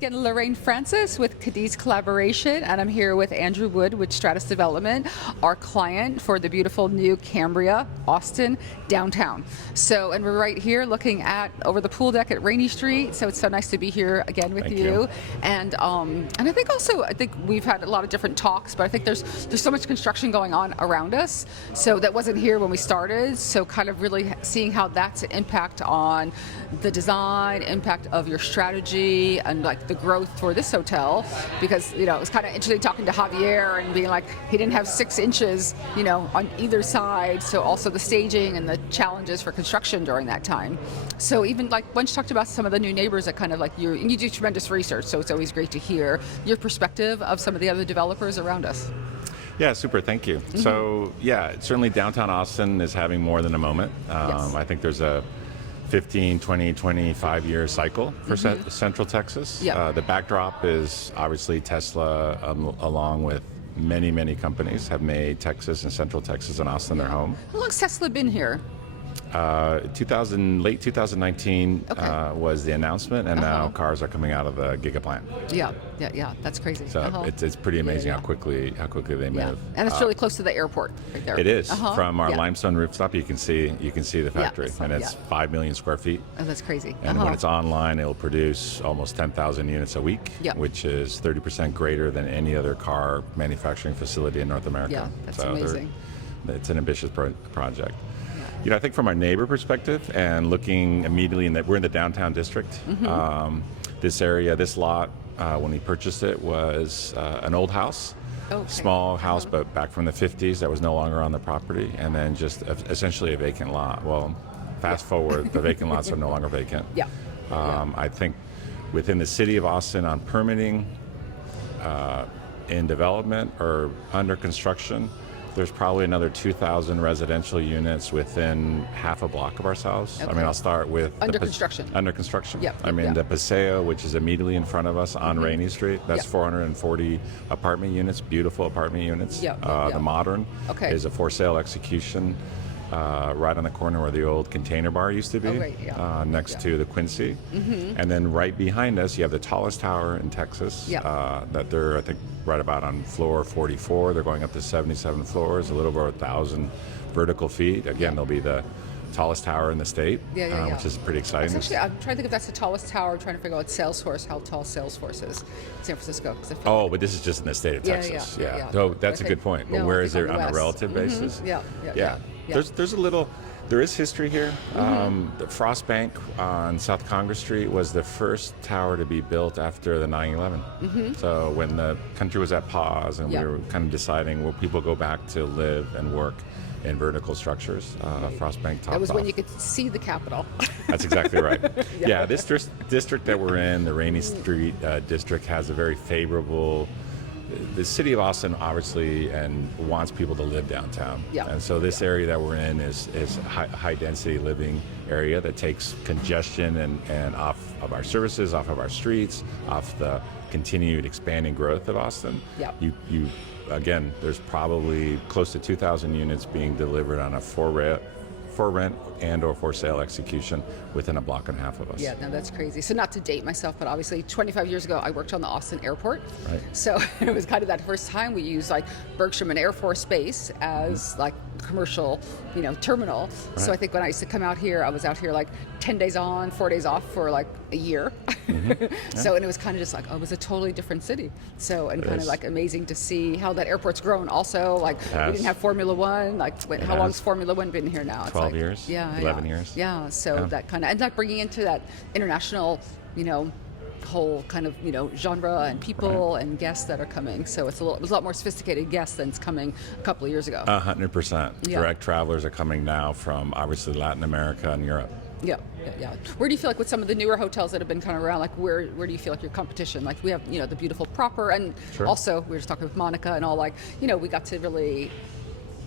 Again, Lorraine Francis with Cadiz Collaboration, and I'm here with Andrew Wood with Stratus Development, our client for the beautiful new Cambria, Austin, downtown. So, and we're right here looking at over the pool deck at Rainey Street. So it's so nice to be here again with Thank you. you. And I think also, we've had a lot of different talks, but I think there's so much construction going on around us. So that wasn't here when we started. So kind of really seeing how that's an impact on the design, impact of your strategy, and like the growth for this hotel, because it was kind of interesting talking to Javier and being like he didn't have 6 inches on either side, so also the staging and the challenges for construction during that time. So even like once you talked about some of the new neighbors that kind of like you do tremendous research, so it's always great to hear your perspective of some of the other developers around us. Yeah, super, thank you. So yeah, certainly downtown Austin is having more than a moment. Yes. I think there's a 15, 20, 25-year cycle for Central Texas. Yeah. The backdrop is obviously Tesla, along with many, many companies, have made Texas and Central Texas and Austin their home. How long's Tesla been here? Late 2019 Okay. was the announcement, and now cars are coming out of the Giga plant. Yeah, that's crazy. So it's pretty amazing Yeah. how quickly they move. And it's really close to the airport right there. It is. From our Yeah. limestone rooftop, you can see the factory, and it's 5 million square feet. Oh, that's crazy. And when it's online, it'll produce almost 10,000 units a week, Yeah. which is 30% greater than any other car manufacturing facility in North America. Yeah, that's amazing. It's an ambitious project. I think from our neighbor perspective, and looking immediately we're in the downtown district. This area, this lot, when we purchased it, was an old house. Okay. Small house, but back from the 50s, that was no longer on the property, and then just essentially a vacant lot. Well, fast forward, the vacant lots are no longer vacant. Yeah. I think within the city of Austin on permitting, in development or under construction, there's probably another 2,000 residential units within half a block of ourselves. Okay. I mean, I'll start with Under construction. Under construction. Yep, I mean, yep. the Paseo, which is immediately in front of us on Rainey Street, that's Yep. 440 apartment units, beautiful apartment units. Yep, The Modern Okay. is a for sale execution right on the corner where the old Container Bar used to be, right, yeah. next to the Quincy. And then right behind us, you have the tallest tower in Texas. Yep. That they're, I think, right about on floor 44. They're going up to 77 floors, a little over 1,000 vertical feet. Again, they'll be the tallest tower in the state, which is pretty exciting. It's actually, I'm trying to think if that's the tallest tower. I'm trying to figure out Salesforce, how tall Salesforce is in San Francisco. 'Cause I feel Oh, but this is just in the state of Texas. yeah. So that's a Okay. good point. Well, No, where I is think it on the on a west. relative basis? Yeah. There is history here. The Frost Bank on South Congress Street was the first tower to be built after the 9/11. So when the country was at pause and we were kind of deciding, will people go back to live and work in vertical structures, Frost Bank topped That was off. when you could see the Capitol. That's exactly right. Yeah, this district that we're in, the Rainey Street district, has a very favorable. The city of Austin obviously and wants people to live downtown, and so this area that we're in is high density living area that takes congestion and off of our services, off of our streets, off the continued expanding growth of Austin. Yeah. You again, there's probably close to 2,000 units being delivered on a for rent and or for sale execution within a block and a half of us. Yeah, no, that's crazy. So not to date myself, but obviously 25 years ago, I worked on the Austin airport. Right. So it was kind of that first time we used like Bergstrom and Air Force Base as like commercial, terminal. Right. So I think when I used to come out here, I was out here like 10 days on, 4 days off for like a year. So, and it was kind of just like, it was a totally different city. So, and kind of like amazing to see how that airport's grown also. Like we didn't have Formula One. Like how long's Formula One been here now? It's 12 like, years? Yeah. 11 years? Yeah. So that kind of, and like bringing into that international, whole kind of genre and people and guests that are coming. So it was a lot more sophisticated guests than's coming a couple of years ago. 100%. Yeah. Direct travelers are coming now from obviously Latin America and Europe. Yeah. Where do you feel like with some of the newer hotels that have been kind of around, like where do you feel like your competition? Like we have, the beautiful Proper, and Sure. also we were just talking with Monica and all, like, we got to really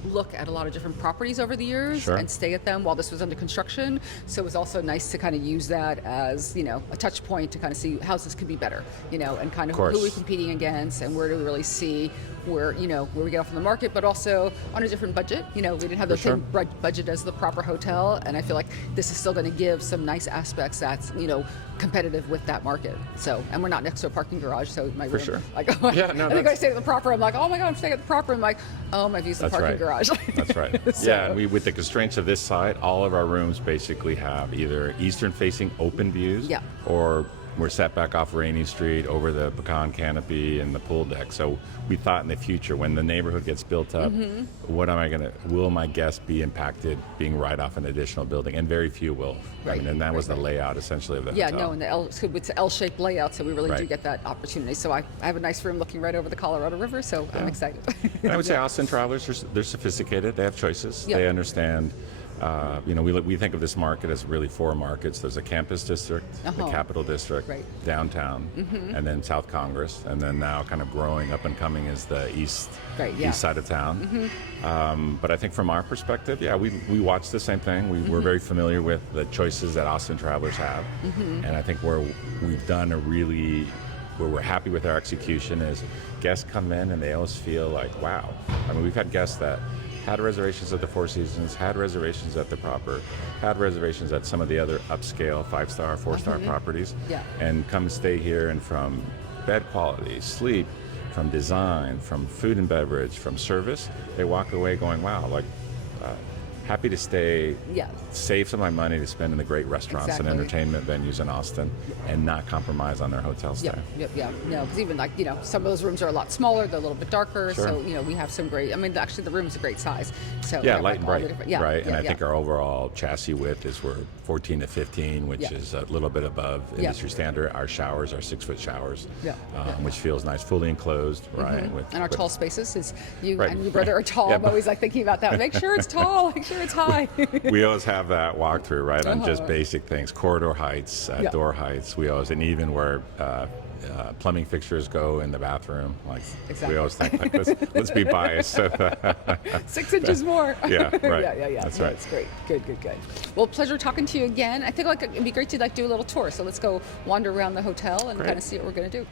look at a lot of different properties over the years Sure. and stay at them while this was under construction. So it was also nice to kind of use that as, a touch point to kind of see how this could be better, and kind of who are we competing against and where do we really see where we get off in the market, but also on a different budget. We didn't have the same budget as the proper hotel, and I feel like this is still going to give some nice aspects that's competitive with that market. So, and we're not next to a parking garage, so my room, sure. like, I think I stay at the proper. I'm like, oh my god, I'm staying at the proper. I'm like, oh, I've used the parking garage. That's right. So, yeah, and with the constraints of this site, all of our rooms basically have either eastern-facing open views, or we're set back off Rainey Street over the pecan canopy and the pool deck. So we thought in the future, when the neighborhood gets built up, will my guests be impacted being right off an additional building? And very few will. Right. And that was the layout essentially of the hotel. Yeah, no, and it's an L-shaped layout, so we really do get that opportunity. So I have a nice room looking right over the Colorado River, so I'm excited. And I would say Austin travelers, they're sophisticated. They have choices. They understand. We think of this market as really 4 markets. There's a campus district, the Capital District, downtown, and then South Congress, and then now kind of growing up and coming is the east side of town. But I think from our perspective, we watch the same thing. We're very familiar with the choices that Austin travelers have, and I think where we've done where we're happy with our execution is guests come in and they always feel like, wow. I mean, we've had guests that had reservations at the Four Seasons, had reservations at the Proper, had reservations at some of the other upscale 5-star, 4-star properties, and come stay here, and from bed quality, sleep, from design, from food and beverage, from service, they walk away going, wow, happy to stay, save some of my money to spend in the great restaurants and entertainment venues in Austin, and not compromise on their hotel stay. No, because even some of those rooms are a lot smaller, they're a little bit darker, so we have some great, actually the room is a great size. So light and bright, right? And I think our overall chassis width is we're 14 to 15, which is a little bit above industry standard. Our showers are 6-foot showers, which feels nice, fully enclosed, right? And our tall spaces is and your brother are tall. I'm always thinking about that. Make sure it's tall, make sure it's high. We always have that walkthrough, right, on just basic things, corridor heights, door heights. We always, and even where plumbing fixtures go in the bathroom, we always think let's be biased. So 6 inches more. Yeah. That's right. That's great. Good. Well, pleasure talking to you again. I think it'd be great to do a little tour. So let's go wander around the hotel and kind of see what we're going to do.